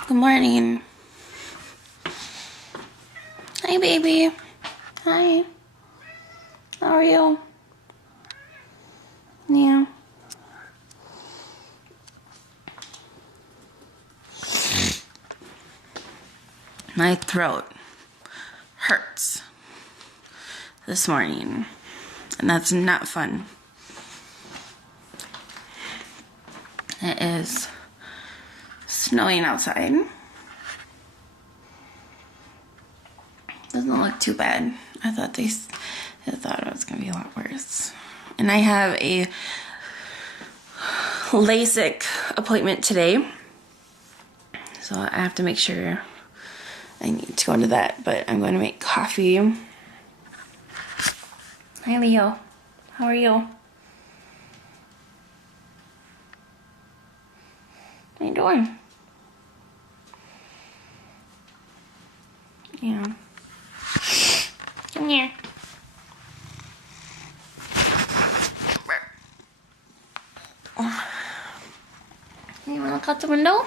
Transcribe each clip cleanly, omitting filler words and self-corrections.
Good morning. Hi, baby. Hi. How are you? Yeah. My throat hurts this morning, and that's not fun. It is snowing outside. Doesn't look too bad. I thought it was gonna be a lot worse. And I have a LASIK appointment today, so I have to make sure I need to go to that. But I'm going to make coffee. Hi, Leo. How are you? What are you doing? Yeah. Come here. You wanna look out the window?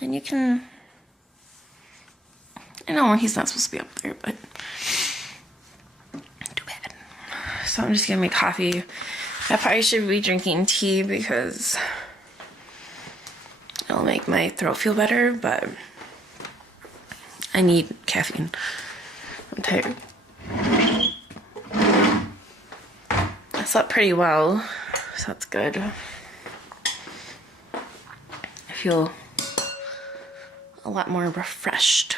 Then you can... I know he's not supposed to be up there, but... too bad. So I'm just gonna make coffee. I probably should be drinking tea because it'll make my throat feel better, but I need caffeine. I'm tired. I slept pretty well, so that's good. I feel a lot more refreshed.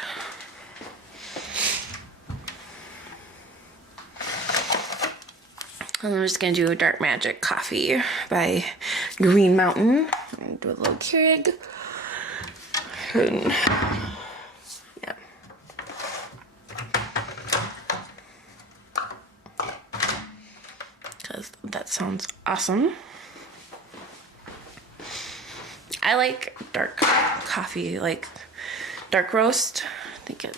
And I'm just gonna do a Dark Magic coffee by Green Mountain. I'm gonna do a little Keurig. And yeah. Because that sounds awesome. I like dark coffee, like dark roast. I think it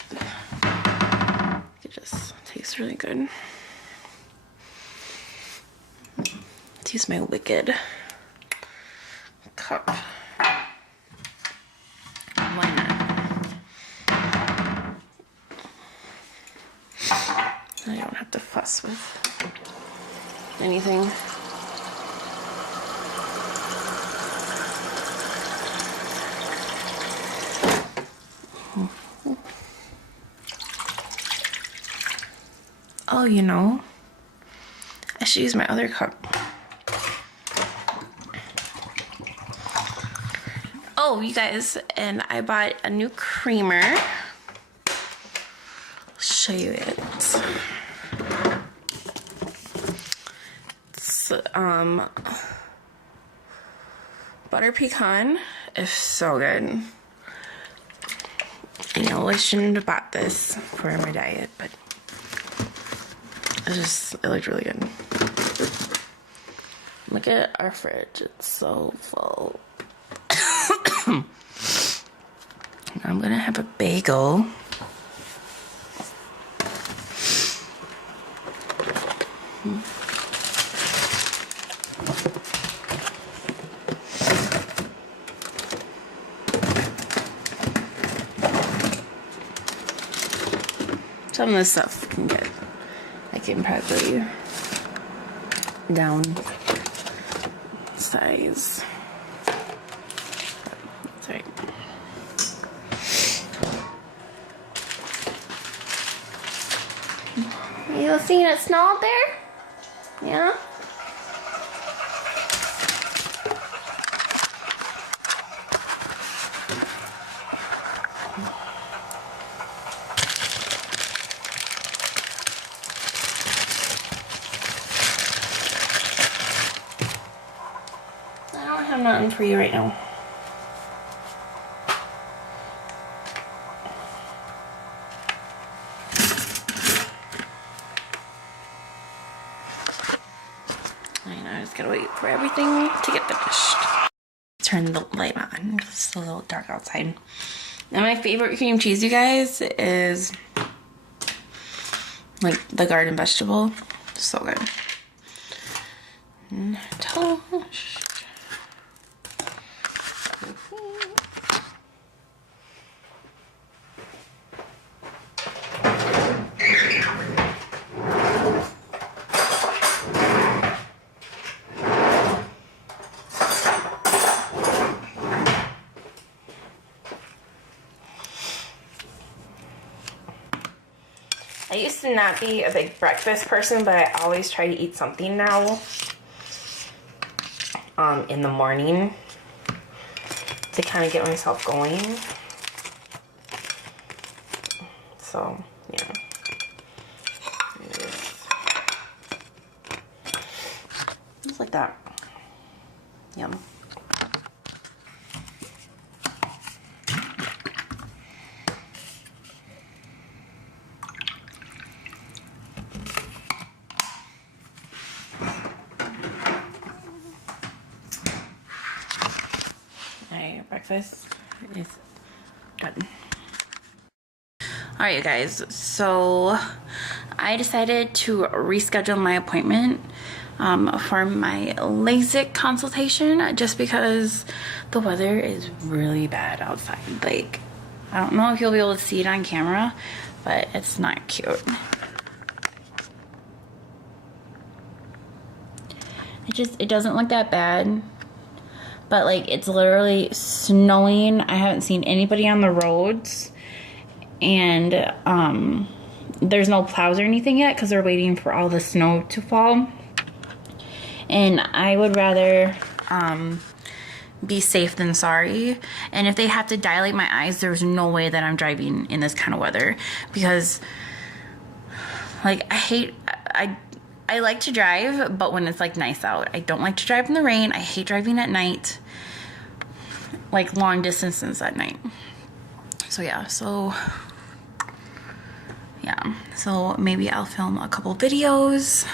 just tastes really good. Let's use my Wicked cup. Why not? I don't have to fuss with anything. Oh, you know, I should use my other cup. Oh, you guys, and I bought a new creamer. I'll show you it. It's butter pecan. It's so good. I know I shouldn't have bought this for my diet, but it looked really good. Look at our fridge, it's so full. I'm gonna have a bagel. Some of this stuff I can probably down size. That's right. You seeing it snow out there? Yeah? I don't have nothing for you right now. I just gotta wait for everything to get finished. Turn the light on because it's a little dark outside. And my favorite cream cheese, you guys, is like the garden vegetable. So good. Toast. I used to not be a big breakfast person, but I always try to eat something now in the morning to kind of get myself going. So, yeah. Just like that. Yum. My breakfast is done. Alright, you guys, so I decided to reschedule my appointment for my LASIK consultation just because the weather is really bad outside. Like, I don't know if you'll be able to see it on camera, but it's not cute. It doesn't look that bad, but like it's literally snowing. I haven't seen anybody on the roads, and there's no plows or anything yet because they're waiting for all the snow to fall. And I would rather be safe than sorry. And if they have to dilate my eyes, there's no way that I'm driving in this kind of weather, because like I like to drive, but when it's like nice out. I don't like to drive in the rain. I hate driving at night, like long distances at night. So yeah, so maybe I'll film a couple videos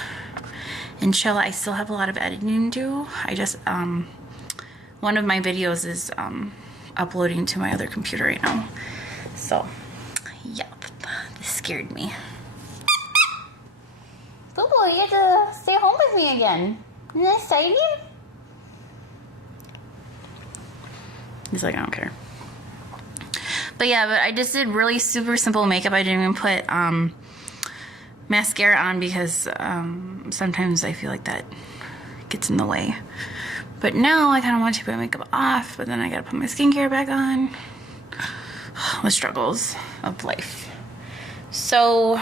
and chill. I still have a lot of editing to do. I just one of my videos is uploading to my other computer right now. So yeah, this scared me. Fabubrow, you get to stay home with me again. Isn't that exciting? He's like, I don't care. But yeah, but I just did really super simple makeup. I didn't even put mascara on because sometimes I feel like that gets in the way. But now I kind of want to put makeup off, but then I gotta put my skincare back on. The struggles of life. So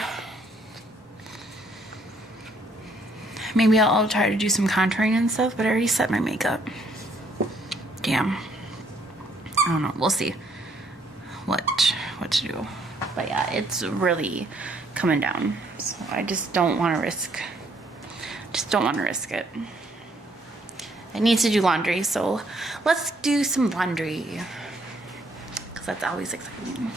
maybe I'll try to do some contouring and stuff, but I already set my makeup. Damn. I don't know. We'll see what to do. But yeah, it's really coming down. So I just don't want to risk. It. I need to do laundry, so let's do some laundry, because that's always exciting.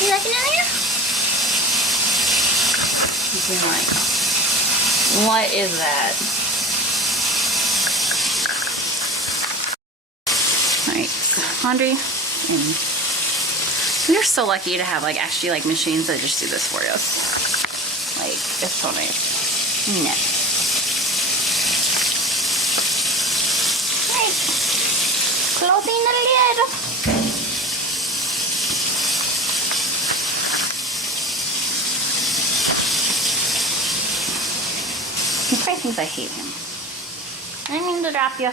You liking it there? He's being like, what is that? Alright, laundry. And we're so lucky to have like actually like machines that just do this for us. Like, it's so nice. Nice. Closing the lid. He probably thinks I hate him. I didn't mean to drop you.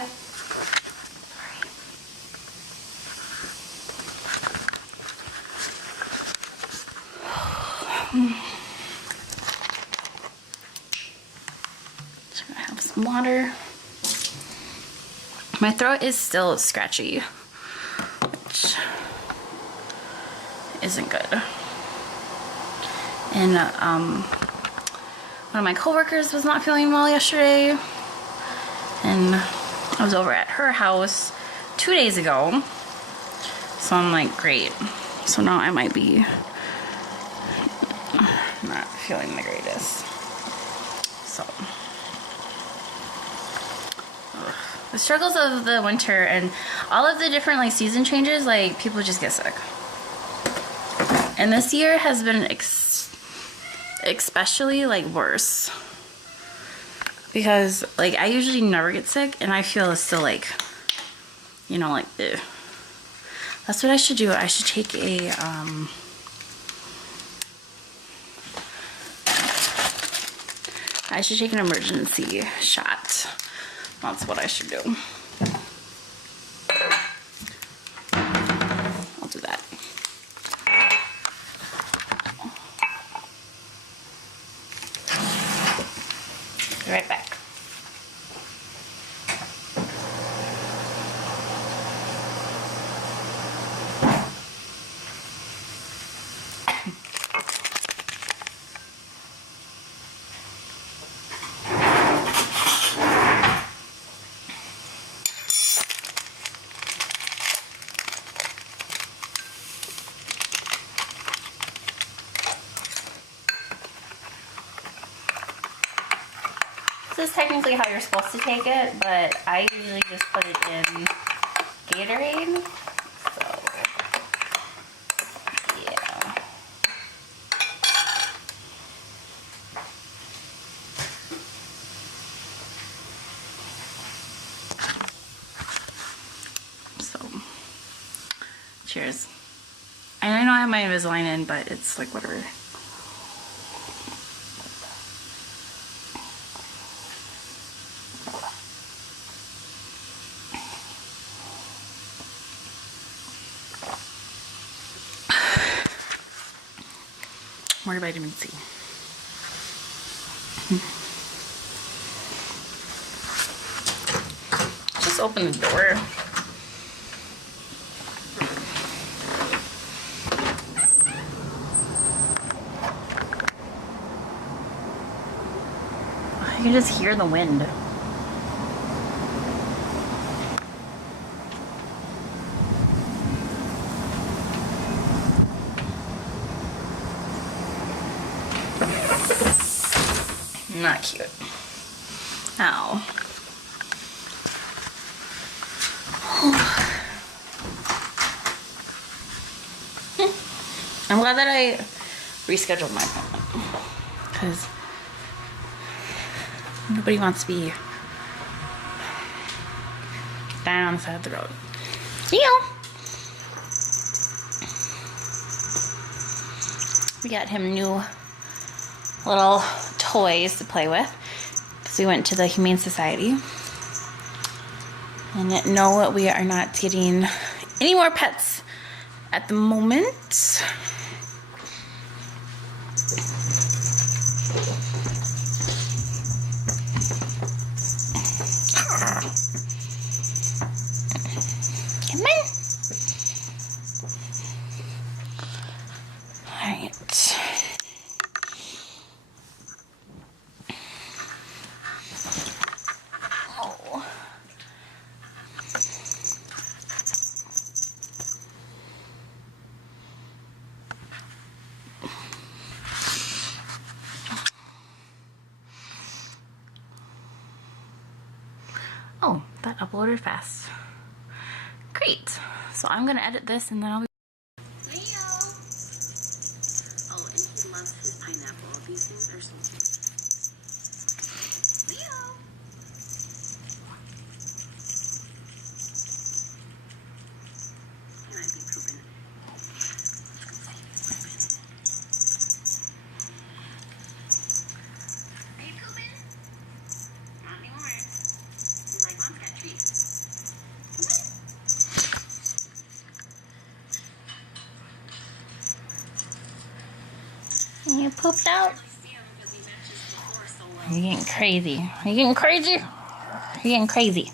Just gonna have some water. My throat is still scratchy, which isn't good. And one of my coworkers was not feeling well yesterday, and I was over at her house 2 days ago. So I'm like, great. So now I might be not feeling the greatest. So the struggles of the winter and all of the different like season changes, like people just get sick. And this year has been especially like worse, because like I usually never get sick, and I feel still like, you know, like ugh. That's what I should do. I should take a an emergency shot. That's what I should do. I'll do that. Be right back. This is technically how you're supposed to take it, but I usually just put it in Gatorade. So, yeah. So, cheers. And I know I have my Invisalign in, but it's like whatever. More vitamin C. Just open the door. You can just hear the wind. Not cute. Ow. I'm glad that I rescheduled my appointment, because nobody wants to be dying on the side of the road. We got him new little toys to play with, because we went to the Humane Society. And no, we are not getting any more pets at the moment. Come on. All right. Oh. Oh, that uploaded fast. Great. So I'm gonna edit this and then I'll be. Leo. Oh, and he loves his pineapple. These things are so cute. Leo. He might be pooping. Are you pooping? Not anymore. He's like, Mom's got treats. You pooped out? You're getting crazy. Are you getting crazy? You're getting crazy.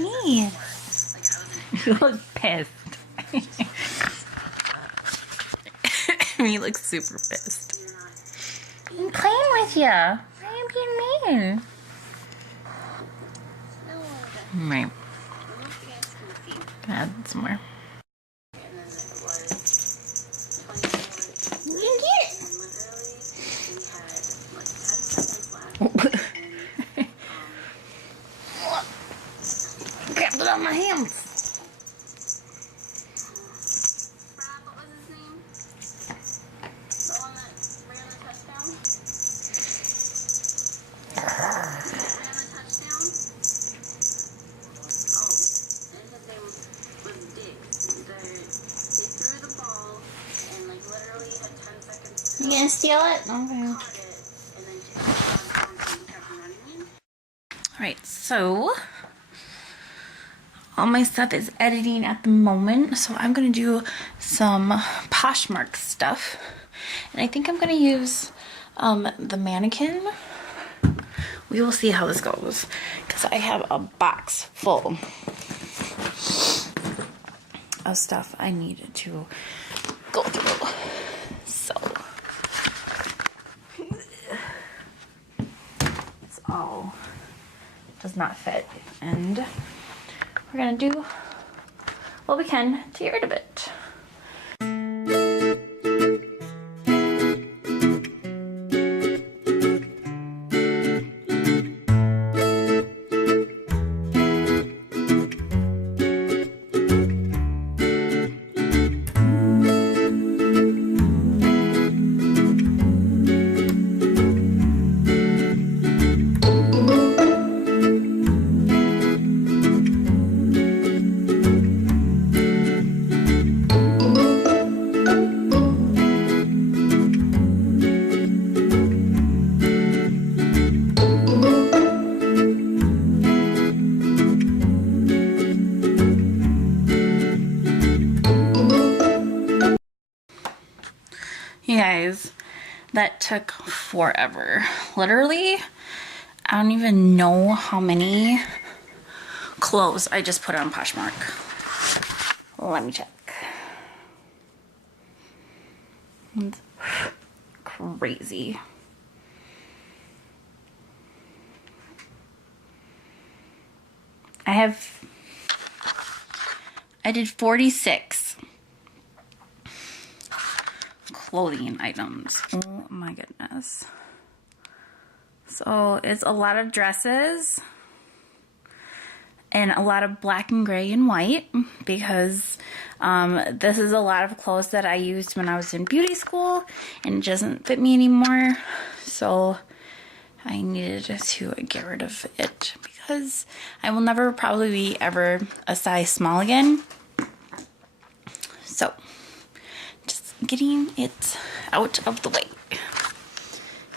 me. You look pissed. He looks super pissed. I'm playing with you. Why are you being mean? Right. Add some more. You can get it. Grabbed it on my hands. You gonna steal it? Okay. Alright, so all my stuff is editing at the moment, so I'm gonna do some Poshmark stuff. And I think I'm gonna use the mannequin. We will see how this goes, because I have a box full of stuff I needed to go through. So it's all does not fit, and we're gonna do what we can to get rid of it. You guys, that took forever. Literally, I don't even know how many clothes I just put on Poshmark. Let me check. It's crazy. I did 46 clothing items. Oh my goodness. So it's a lot of dresses and a lot of black and gray and white, because this is a lot of clothes that I used when I was in beauty school and it doesn't fit me anymore. So I needed to get rid of it because I will never probably be ever a size small again. So just getting it out of the way.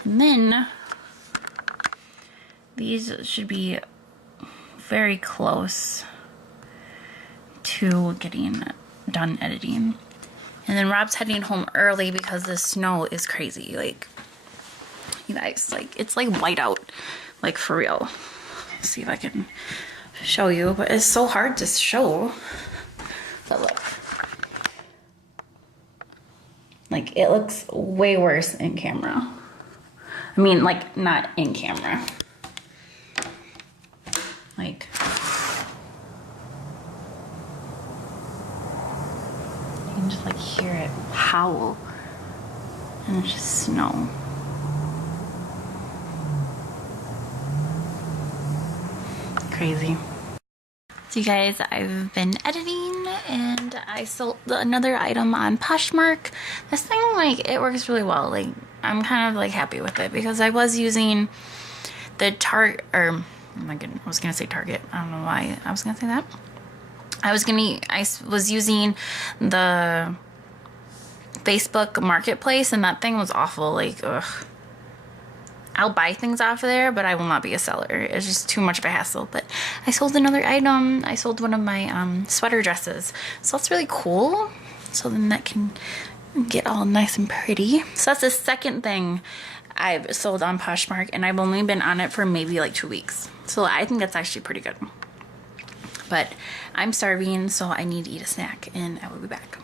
And then these should be very close to getting done editing. And then Rob's heading home early because the snow is crazy. Like, you guys, like, it's like white out, like, for real. Let's see if I can show you, but it's so hard to show. But look, like, it looks way worse in camera. I mean, like, not in camera. Like, you can just like hear it howl, and it's just snow. Crazy. So you guys, I've been editing and I sold another item on Poshmark. This thing, like, it works really well. Like, I'm kind of like happy with it because I was using the Tarte, or oh my goodness, I was gonna say Target. I don't know why I was gonna say that. I was using the Facebook Marketplace, and that thing was awful. Like, ugh. I'll buy things off of there, but I will not be a seller. It's just too much of a hassle. But I sold another item. I sold one of my sweater dresses. So that's really cool. So then that can get all nice and pretty. So that's the second thing I've sold on Poshmark, and I've only been on it for maybe like 2 weeks. So I think that's actually pretty good. But I'm starving, so I need to eat a snack, and I will be back.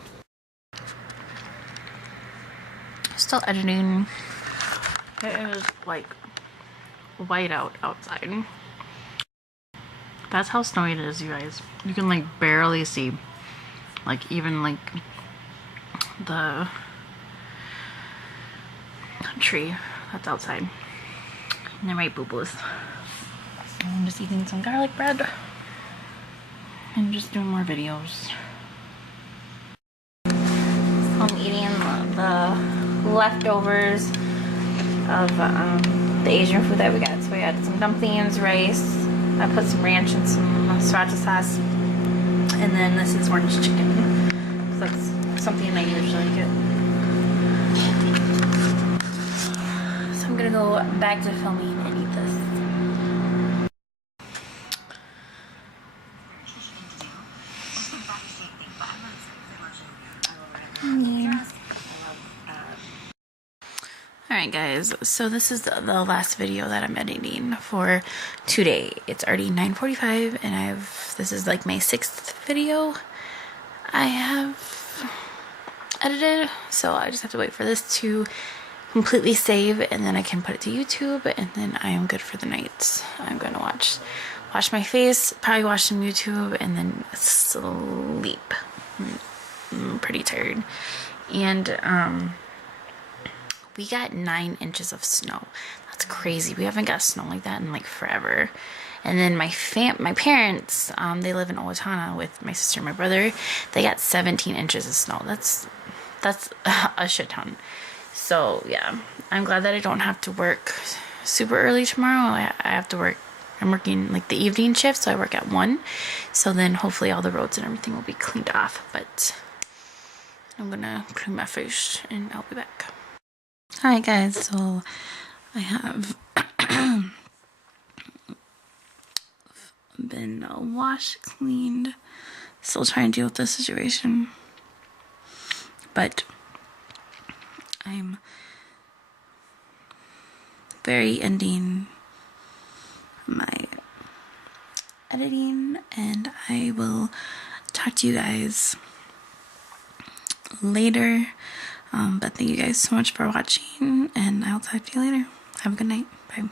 Still editing. It is like white out outside. That's how snowy it is, you guys. You can like barely see, like even like the tree that's outside. And my boo-boos. I'm just eating some garlic bread and just doing more videos. I'm eating the leftovers of the Asian food that we got. So we had some dumplings, rice. I put some ranch and some sriracha sauce, and then this is orange chicken. So that's something I usually get. So I'm gonna go back to filming and eat this. Alright guys, so this is the last video that I'm editing for today. It's already 9:45 and this is like my 6th video I have edited, so I just have to wait for this to completely save and then I can put it to YouTube, and then I am good for the night. I'm gonna wash my face, probably watch some YouTube, and then sleep. I'm pretty tired. And we got 9 inches of snow. That's crazy. We haven't got snow like that in like forever. And then my parents, they live in Owatonna with my sister and my brother. They got 17 inches of snow. That's a shit ton. So yeah, I'm glad that I don't have to work super early tomorrow. I have to work. I'm working like the evening shift, so I work at 1. So then hopefully all the roads and everything will be cleaned off. But I'm gonna clean my face and I'll be back. Hi guys, so I have been washed, cleaned, still trying to deal with this situation, but I'm very ending my editing, and I will talk to you guys later. But thank you guys so much for watching, and I'll talk to you later. Have a good night. Bye.